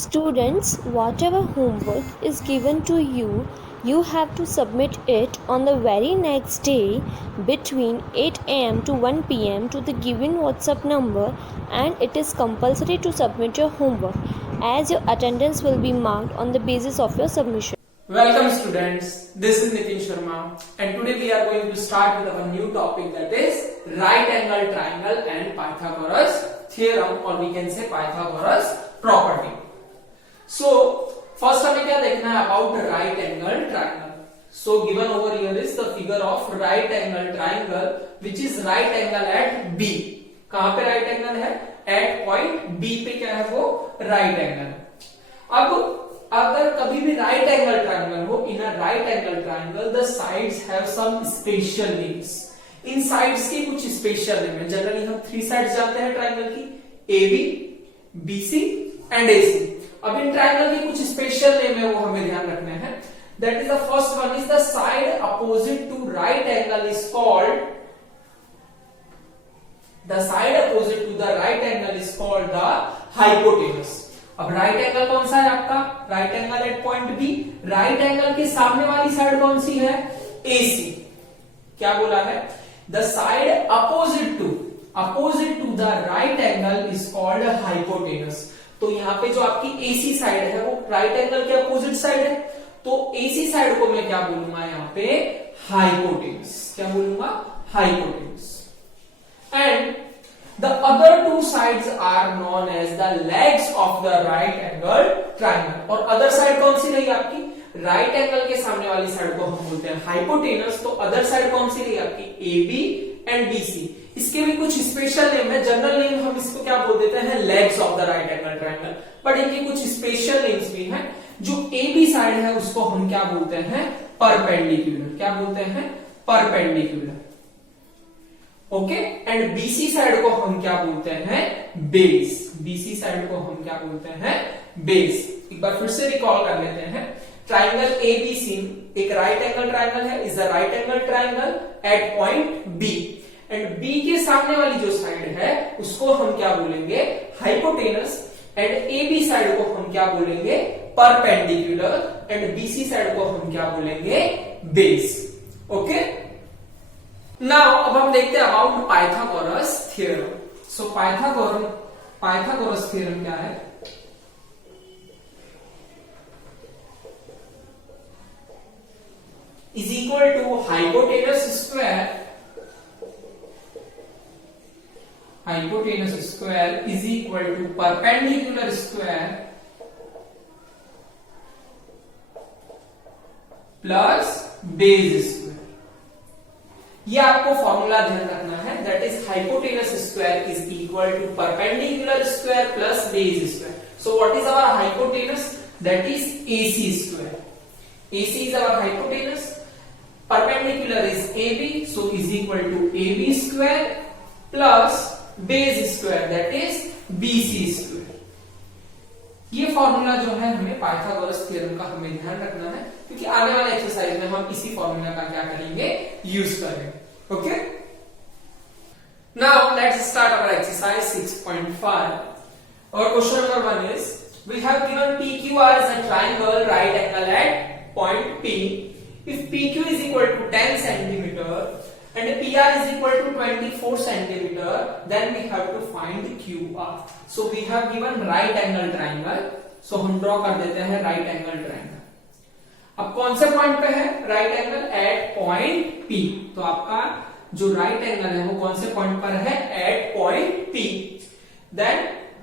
Students, whatever homework is given to you, you have to submit it on the very next day between 8 am to 1 pm to the given WhatsApp number, and it is compulsory to submit your homework as your attendance will be marked on the basis of your submission. Welcome students, this is Nitin Sharma and today we are going to start with our new topic, that is right angle triangle and Pythagoras theorem, or we can say Pythagoras property. So first हमें क्या देखना है about right angle triangle. So given over here is the figure of right angle triangle which is right angle at B. कहाँ पे right angle है? At point B पे क्या है वो right angle. अब अगर कभी भी राइट एंगल ट्राइंगल हो, in a right angle triangle the sides have some special names. इन साइड्स की कुछ स्पेशल नेम है. जनरली हम थ्री साइड्स जानते हैं ट्राइंगल की, A B, B C and A C. अब इन ट्राइंगल की कुछ स्पेशल नेम है, वो हमें ध्यान रखने हैं. That is the first one is the side opposite to right angle is called, the side opposite to the right angle is called the hypotenuse. अब राइट एंगल कौन सा है आपका? Right angle at point B. Right angle के सामने वाली side कौन सी है? AC. क्या बोला है? The side opposite to the right angle is called hypotenuse. तो यहाँ पे जो आपकी AC साइड है वो राइट एंगल के अपोजिट साइड है, तो AC साइड को मैं क्या बोलूंगा यहाँ पे? हाइपोटेनस. क्या बोलूंगा? Hypotenuse. And the other two sides are known as the legs of the right angle triangle. और other side कौन सी रही आपकी? right angle के सामने वाली साइड को हम बोलते हैं हाइपोटेनस. तो other side कौन सी रही आपकी? AB and BC. इसके भी कुछ स्पेशल नेम है. जनरल नेम हम इसको क्या बोल देते हैं? legs of the right angle triangle. But इनके कुछ स्पेशल नेम्स भी हैं. जो AB साइड है उसको हम क्या बोलते हैं? परपेंडिकुलर. क्या बोलते हैं? Perpendicular. Okay. And BC side को हम क्या बोलते हैं? बेस. बीसी साइड को हम क्या बोलते हैं? बेस. एक बार फिर से रिकॉल कर लेते हैं. ट्राइंगल एबीसी एक राइट एंगल ट्राइंगल है, is the right angle triangle at point B. And B के सामने वाली जो साइड है उसको हम क्या बोलेंगे? हाइपोटेनस. एंड एबी साइड को हम क्या बोलेंगे? परपेंडिकुलर. एंड बीसी साइड को हम क्या बोलेंगे? बेस. ओके. नाउ अब हम देखते हैं about Pythagoras theorem. So Pythagoras theorem क्या है? Is equal to hypotenuse square is equal to perpendicular square plus base square. ये आपको फॉर्मूला ध्यान रखना है. That is hypotenuse square is equal to perpendicular square plus base square. So what is our hypotenuse? That is AC square. AC is our hypotenuse. Perpendicular is AB, so is equal to AB square plus base square, that is BC square. ये formula जो है हमें Pythagoras theorem का हमें ध्यान रखना है, क्योंकि आने वाले एक्सरसाइज में हम इसी फॉर्मूला का क्या करेंगे? यूज करेंगे. Okay. Now let's start our exercise 6.5. और question number 1 is, we have given PQR as a triangle right angle at point P. If PQ is equal to 10 centimeter and PR is equal to 24 centimeter, then we have to find QR. So we have given right angle triangle. So हम draw कर देते हैं right angle triangle. अब कौन से point पे है right angle? at point P. तो आपका जो right angle है वो कौन से पॉइंट पर है? at point P. Then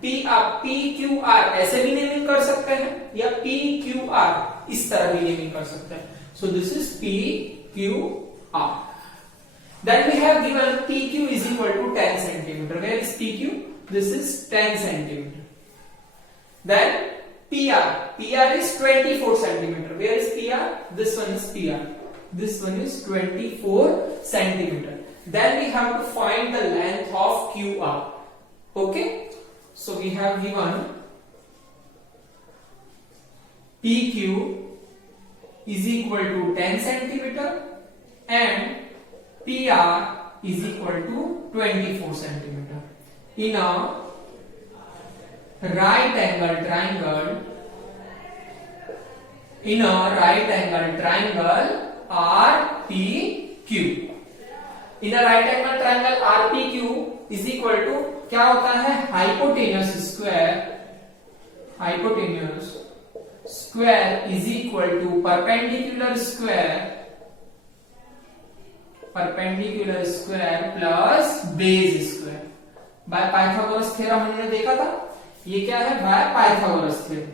P आप PQR ऐसे भी नेमिंग कर सकते हैं, या PQR इस तरह भी नेमिंग कर सकते हैं. So this is PQR. Then we have given PQ is equal to 10 centimeter. Where is PQ? This is 10 centimeter. Then PR is 24 centimeter. Where is PR? This one is PR. This one is 24 centimeter. Then we have to find the length of QR. Okay. So we have given PQ is equal to 10 centimeter and PR is equal to 24 centimeter. In a right angle triangle in a right angle triangle RPQ. In a right angle triangle RPQ is equal to क्या होता है, hypotenuse square is equal to perpendicular square plus base square by Pythagoras theorem. हमने देखा था ये क्या है, by Pythagoras theorem.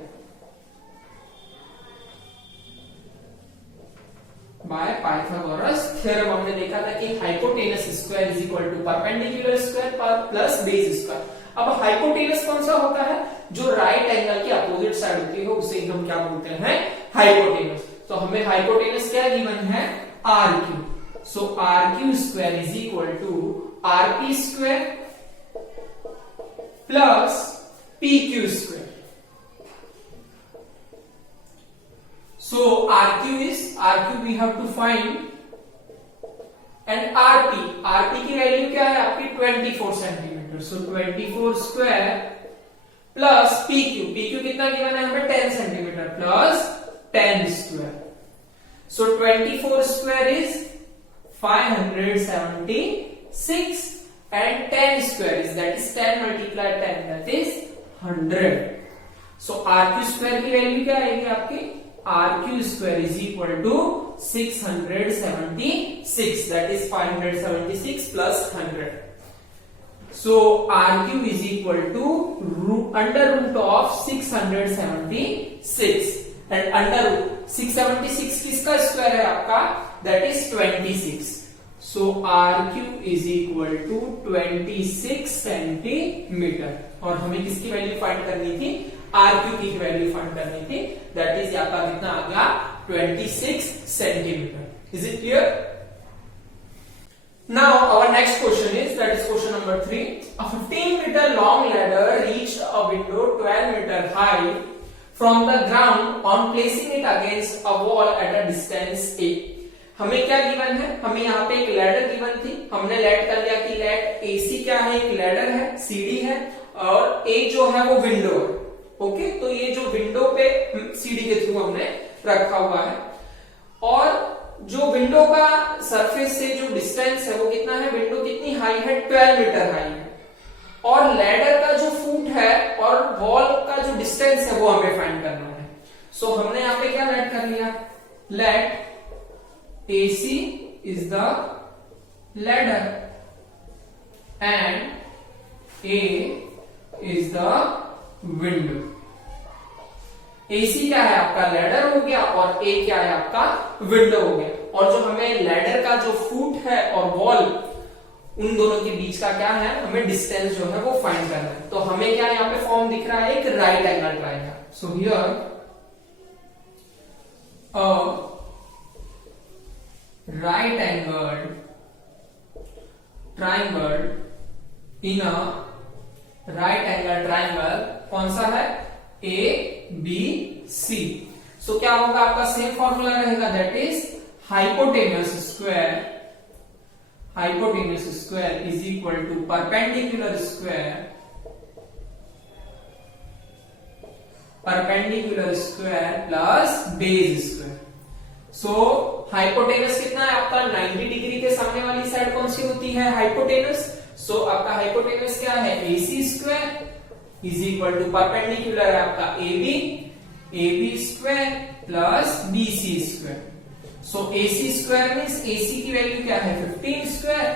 By Pythagoras theorem हमने देखा था कि hypotenuse square is equal to perpendicular square plus base square. अब हाइपोटेनस कौन सा होता है, जो राइट एंगल की अपोजिट साइड होती है उसे हम क्या बोलते हैं, हाइपोटेनस. तो हमें हाइपोटेनस क्या गिवन है, RQ. So RQ square is equal to RP square plus PQ square. So RQ we have to find, and RP की वैल्यू क्या है आपकी 24 centimetre. So 24 square plus PQ कितना गिवन है हमें 10 centimetre plus 10 square. So 24 square is 576 and 10 square is that is 10 multiplied 10 that is 100. So RQ square की value क्या आएगी आपकी, RQ square is equal to 676 that is 576 plus 100. So RQ is equal to under root of 676 and under 676 किसका square है आपका, that is 26. So RQ is equal to 26 centimetre. और हमें किसकी वैल्यू फाइंड करनी थी, RQ की वैल्यू फाइंड करनी थी, दैट इज आपका कितना आ गया 26 centimetre. Is it clear? Now our next question is that is question number 3. A 15-meter long ladder reached a window 12 meter high from the ground on placing it against a wall at a distance A. हमें क्या given है, हमें यहाँ पे एक ladder given थी, हमने late कर लिया कि लेट AC क्या है, एक लैडर है, CD है और A जो है वो विंडो है. ओके, तो ये जो विंडो पे सीडी के थ्रू हमने रखा हुआ है और जो विंडो का सरफेस से जो डिस्टेंस है वो कितना है, विंडो कितनी हाई है, 12 मीटर हाई है और लैडर का जो फुट है और वॉल का जो डिस्टेंस है वो हमें फाइंड करना है. सो हमने यहाँ पे क्या लेट कर लिया, late AC is the ladder and A is the window. AC क्या है आपका, लैडर हो गया और A क्या है आपका, विंडो हो गया. और जो हमें लैडर का जो फुट है और वॉल उन दोनों के बीच का क्या है, हमें डिस्टेंस जो है वो फाइंड करना है. तो हमें क्या यहाँ पे फॉर्म दिख रहा है, एक right angle triangle. So here right angled triangle in a right angle triangle कौन सा है, ABC. सो क्या होगा आपका, सेम फॉर्मूला रहेगा, that is hypotenuse square is equal to perpendicular square plus base square. So hypotenuse कितना है आपका, 90 डिग्री के सामने वाली साइड कौन सी होती है, हाइपोटेनस. सो आपका हाइपोटेनस क्या है, AC square is equal to perpendicular है आपका AB square plus BC square. So AC square means AC की वैल्यू क्या है, 15 square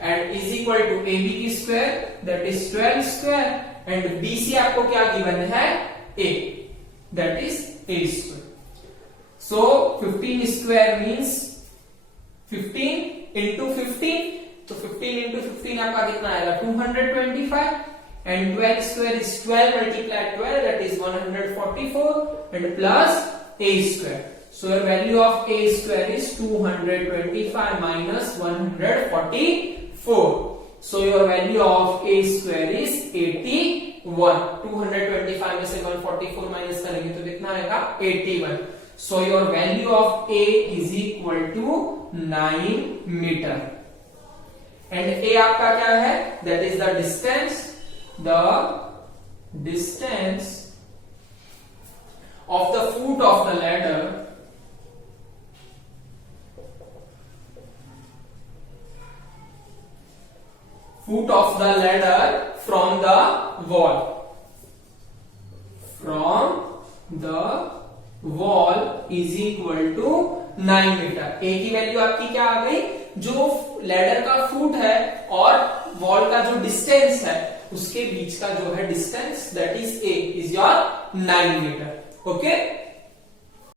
and is equal to AB की square that is 12 square and BC आपको क्या गिवन है, A that is A square. So 15 square means 15 into 15. तो 15 into 15 आपका कितना आएगा, 225 and 12 square is 12 multiplied 12 that is 144 and plus A square. So your value of A square is 225 minus 144. So your value of A square is 81. 225 में से 144 minus करेंगे तो कितना आएगा, 81. So your value of A is equal to 9 meter and A आपका क्या है, that is the distance distance of the foot of the ladder from the wall. Is equal to 9 metre. A की value आपकी क्या आ गई, जो ladder का foot है और वॉल का जो डिस्टेंस है उसके बीच का जो है distance, that is A, is your 9 metre. Okay.